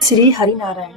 श्री हरि नारायण।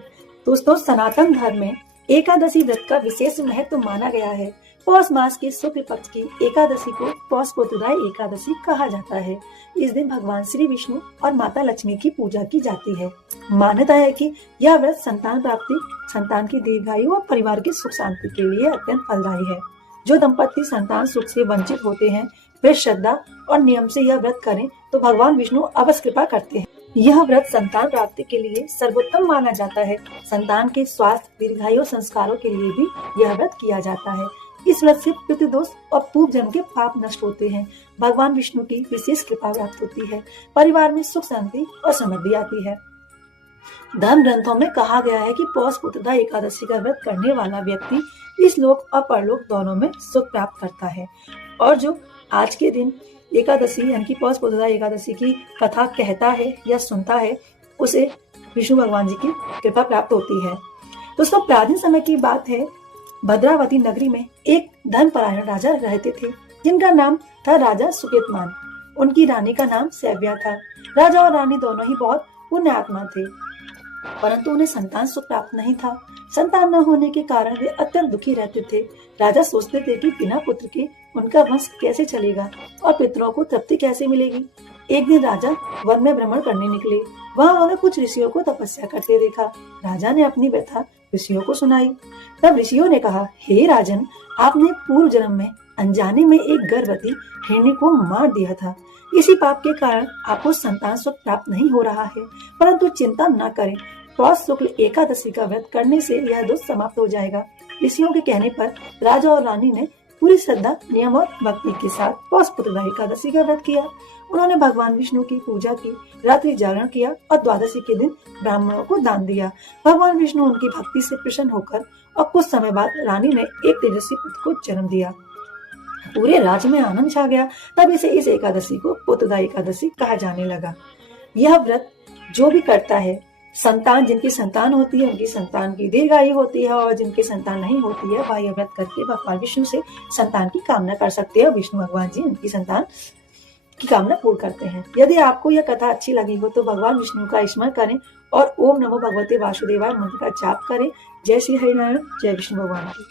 दोस्तों, सनातन धर्म में एकादशी व्रत का विशेष महत्व माना गया है। पौष मास की शुक्ल पक्ष की एकादशी को पौष पोतुदाई एकादशी कहा जाता है। इस दिन भगवान श्री विष्णु और माता लक्ष्मी की पूजा की जाती है। मान्यता है कि यह व्रत संतान प्राप्ति, संतान की दीर्घायु और परिवार की सुख शांति के लिए अत्यंत फलदायी है। जो दंपति संतान सुख से वंचित होते हैं, वे श्रद्धा और नियम से यह व्रत करें तो भगवान विष्णु अवश्य कृपा करते हैं। यह व्रत संतान प्राप्ति के लिए सर्वोत्तम माना जाता है। संतान के स्वास्थ्य, दीर्घायु, संस्कारों के लिए भी यह व्रत किया जाता है। इस व्रत से पितृदोष और पूर्व जन्म के पाप नष्ट होते हैं। भगवान विष्णु की विशेष कृपा प्राप्त होती है। परिवार में सुख शांति और समृद्धि आती है। धर्म ग्रंथों में कहा गया है कि पौष पुत्रदा एकादशी का व्रत करने वाला व्यक्ति इस लोक और परलोक दोनों में सुख प्राप्त करता है। और जो आज के दिन एकादशी यानी कि पौष पुत्रदा एकादशी की कथा कहता है या सुनता है, उसे विष्णु भगवान जी की कृपा प्राप्त होती है। दोस्तों, प्राचीन समय की बात है। भद्रावती नगरी में एक धर्मपरायण राजा रहते थे, जिनका नाम था राजा सुकेतमान। उनकी रानी का नाम सैव्या था। राजा और रानी दोनों ही बहुत पुण्य आत्मा थे, परंतु उन्हें संतान सुख प्राप्त नहीं था। संतान न होने के कारण वे अत्यंत दुखी रहते थे। राजा सोचते थे कि बिना पुत्र के उनका वंश कैसे चलेगा और पितरों को तृप्ति कैसे मिलेगी। एक दिन राजा वन में भ्रमण करने निकले। वहां उन्होंने कुछ ऋषियों को तपस्या करते देखा। राजा ने अपनी व्यथा ऋषियों को सुनाई। तब ऋषियों ने कहा, हे राजन, आपने पूर्व जन्म में अनजाने में एक गर्भवती हिरणी को मार दिया था। इसी पाप के कारण आपको संतान सुख प्राप्त नहीं हो रहा है, परंतु चिंता न करें। पौष शुक्ल एकादशी का व्रत करने से यह दोष समाप्त हो जाएगा। ऋषियों के कहने पर राजा और रानी ने पूरी श्रद्धा, नियम और भक्ति के साथ पौष पुत्रदा एकादशी का व्रत किया। उन्होंने भगवान विष्णु की पूजा की, रात्रि जागरण किया और द्वादशी के दिन ब्राह्मणों को दान दिया। भगवान विष्णु उनकी भक्ति से प्रसन्न होकर और कुछ समय बाद रानी ने एक तेजस्वी पुत्र को जन्म दिया। पूरे राज्य में आनंद छा गया। तब इसे इस एकादशी को पुत्रदा एकादशी कहा जाने लगा। यह व्रत जो भी करता है, संतान, जिनकी संतान होती है उनकी संतान की दीर्घायु होती है, और जिनकी संतान नहीं होती है वह यह व्रत करके भगवान विष्णु से संतान की कामना कर सकते हैं। विष्णु भगवान जी उनकी संतान की कामना पूर्ण करते हैं। यदि आपको यह कथा अच्छी लगी हो तो भगवान विष्णु का स्मरण करें और ओम नमो भगवते वासुदेवाय मंत्र का जाप करें। जय श्री हरिनारायण, जय विष्णु भगवान की।